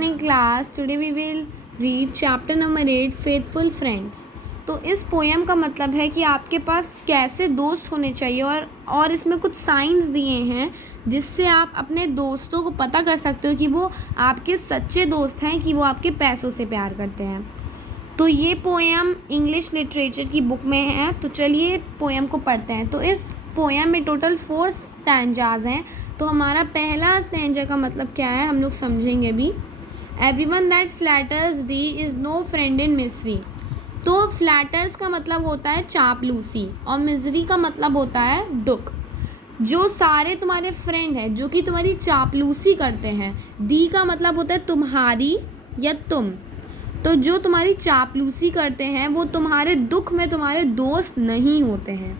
morning class. Today we will read chapter number 8 Faithful Friends. तो इस poem का मतलब है कि आपके पास कैसे दोस्त होने चाहिए और इसमें कुछ साइंस दिए हैं जिससे आप अपने दोस्तों को पता कर सकते हो कि वो आपके सच्चे दोस्त हैं कि वो आपके पैसों से प्यार करते हैं. तो ये पोएम इंग्लिश लिटरेचर की बुक में है. तो चलिए पोएम को पढ़ते हैं. तो इस पोएम में टोटल 4 स्टैंजाज हैं. तो हमारा पहला स्टैंजा का मतलब क्या है हम लोग समझेंगे भी. Everyone that flatters thee is no friend in misery. तो फ्लैटर्स का मतलब होता है चापलूसी और मिजरी का मतलब होता है दुख. जो सारे तुम्हारे फ्रेंड हैं जो कि तुम्हारी चापलूसी करते हैं. दी का मतलब होता है तुम्हारी या तुम. तो जो तुम्हारी चापलूसी करते हैं वो तुम्हारे दुख में तुम्हारे दोस्त नहीं होते हैं.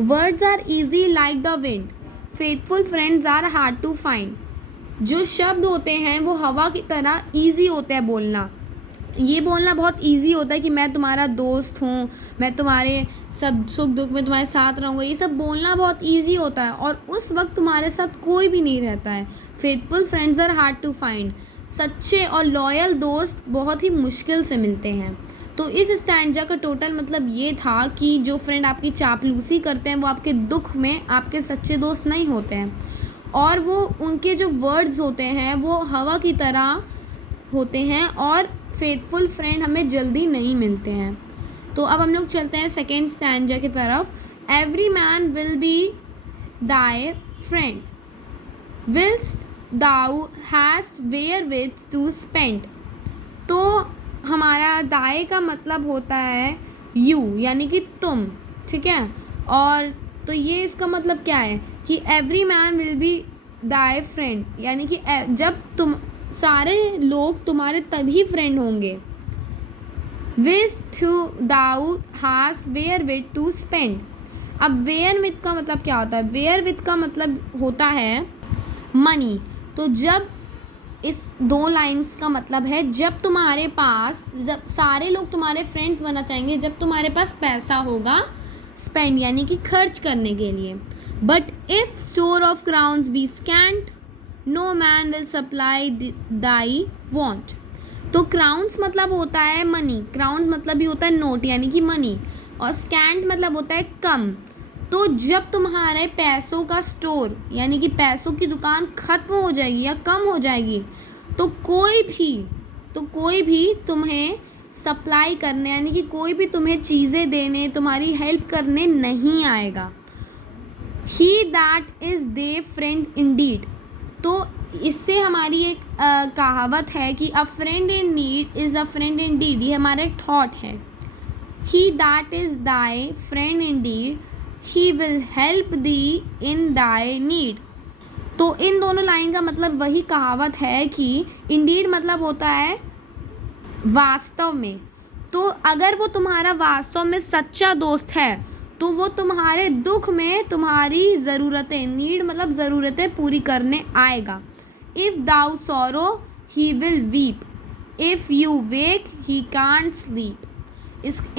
Words are easy like the wind. Faithful friends are hard to find. जो शब्द होते हैं वो हवा की तरह ईजी होते हैं बोलना. ये बोलना बहुत इजी होता है कि मैं तुम्हारा दोस्त हूँ, मैं तुम्हारे सब सुख दुख में तुम्हारे साथ रहूँगा. ये सब बोलना बहुत इजी होता है और उस वक्त तुम्हारे साथ कोई भी नहीं रहता है. Faithful friends are hard to find. सच्चे और लॉयल दोस्त बहुत ही मुश्किल से मिलते हैं. तो इस स्टैंजा का टोटल मतलब ये था कि जो फ्रेंड आपकी चापलूसी करते हैं वो आपके दुख में आपके सच्चे दोस्त नहीं होते हैं और वो उनके जो वर्ड्स होते हैं वो हवा की तरह होते हैं और फेथफुल फ्रेंड हमें जल्दी नहीं मिलते हैं. तो अब हम लोग चलते हैं सेकेंड स्टैंजा की तरफ. Every man will be thy friend whilst thou hast wherewith to spend. तो हमारा दाए का मतलब होता है यू यानी कि तुम. ठीक है. और तो ये इसका मतलब क्या है कि every man will be thy friend यानी कि जब तुम सारे लोग तुम्हारे तभी फ्रेंड होंगे. With thou hast wherewith to spend. अब वेयर विथ का मतलब क्या होता है. वेयर विथ का मतलब होता है मनी. तो जब इस 2 लाइन्स का मतलब है जब तुम्हारे पास जब सारे लोग तुम्हारे फ्रेंड्स बनना चाहेंगे जब तुम्हारे पास पैसा होगा स्पेंड यानी कि खर्च करने के लिए. But if store of crowns be scant no man will supply thy want. तो क्राउन्स मतलब होता है मनी. क्राउन्स मतलब भी होता है नोट यानी कि मनी और स्कैंट मतलब होता है कम. तो जब तुम्हारे पैसों का स्टोर यानी कि पैसों की दुकान ख़त्म हो जाएगी या कम हो जाएगी तो कोई भी तुम्हें सप्लाई करने यानी कि कोई भी तुम्हें चीज़ें देने तुम्हारी हेल्प करने नहीं आएगा. He that is thy friend indeed. तो इससे हमारी एक कहावत है कि a friend in need is a friend indeed. ये हमारा एक थॉट है. He that is thy friend indeed he will help thee in thy need. तो इन दोनों लाइन का मतलब वही कहावत है कि इंडीड मतलब होता है वास्तव में. तो अगर वो तुम्हारा वास्तव में सच्चा दोस्त है तो वो तुम्हारे दुख में तुम्हारी ज़रूरतें नीड मतलब ज़रूरतें पूरी करने आएगा. If thou sorrow he will weep. If you wake he can't sleep.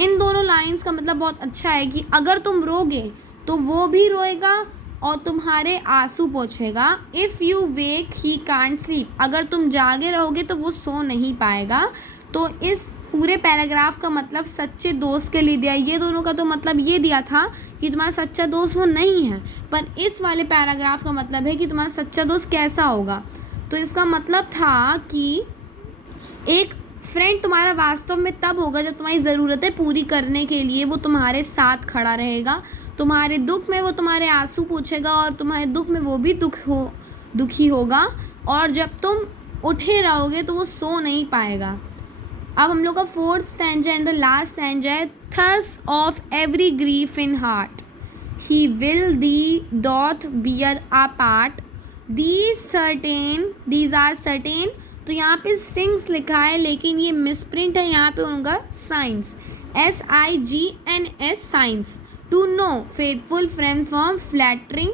इन दोनों लाइंस का मतलब बहुत अच्छा है कि अगर तुम रोगे तो वो भी रोएगा और तुम्हारे आंसू पोंछेगा. If you wake he can't sleep. अगर तुम जागे रहोगे तो वो सो नहीं पाएगा. तो इस पूरे पैराग्राफ का मतलब सच्चे दोस्त के लिए दिया. ये दोनों का तो मतलब ये दिया था कि तुम्हारा सच्चा दोस्त वो नहीं है. पर इस वाले पैराग्राफ का मतलब है कि तुम्हारा सच्चा दोस्त कैसा होगा. तो इसका मतलब था कि एक फ्रेंड तुम्हारा वास्तव में तब होगा जब तुम्हारी ज़रूरतें पूरी करने के लिए वो तुम्हारे साथ खड़ा रहेगा. तुम्हारे दुख में वो तुम्हारे आंसू पोंछेगा और तुम्हारे दुख में वो भी दुखी होगा. और जब तुम उठे रहोगे तो वो सो नहीं पाएगा. अब हम लोग का 4th stanza and the last stanza है. Thus of every grief in heart he will thee doth bear a part. These are certain. तो यहाँ पे सिंग्स लिखा है लेकिन ये मिसप्रिंट है. यहाँ पे उनका science SIGNS science. To no faithful friend from flattering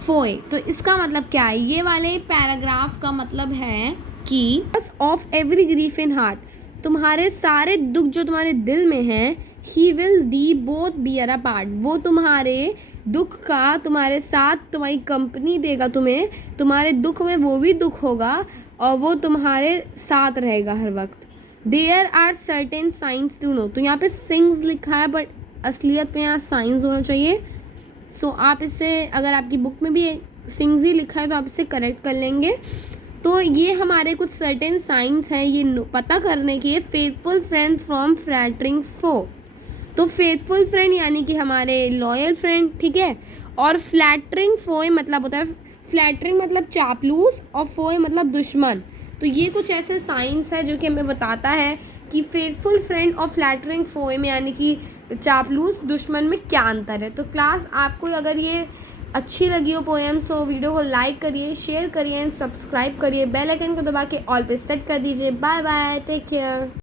फोए. तो इसका मतलब क्या है. ये वाले पैराग्राफ का मतलब है कि of every grief in heart तुम्हारे सारे दुख जो तुम्हारे दिल में हैं ही will the both bear a part. वो तुम्हारे दुख का तुम्हारे साथ तुम्हारी कंपनी देगा तुम्हें. तुम्हारे दुख में वो भी दुख होगा और वो तुम्हारे साथ रहेगा हर वक्त। There are certain signs to know, तो यहाँ पे सिंग्स लिखा है बट असलियत में यहाँ साइंस होना चाहिए। सो आप इससे, अगर आपकी बुक में भी सिंग्स ही लिखा है तो आप इससे करेक्ट कर लेंगे। तो ये हमारे कुछ सर्टेन साइंस हैं ये पता करने की। फेथफुल फ्रेंड फ्रॉम फ्लैटरिंग फो, तो फेथफुल फ्रेंड यानी कि हमारे लॉयल फ्रेंड, ठीक है। और फ्लैटरिंग फोए मतलब होता है, फ्लैटरिंग मतलब चापलूस और फोए मतलब दुश्मन। तो ये कुछ ऐसे साइंस है जो कि हमें बताता है कि फेथफुल फ्रेंड और फ्लैटरिंग फोए में यानी कि चापलूस दुश्मन में क्या अंतर है। तो क्लास आपको अगर ये अच्छी लगी हो पोएम, सो वीडियो को लाइक करिए, शेयर करिए एंड सब्सक्राइब करिए, बेल आइकन को दबा के ऑल पे सेट कर दीजिए। Bye bye, take care.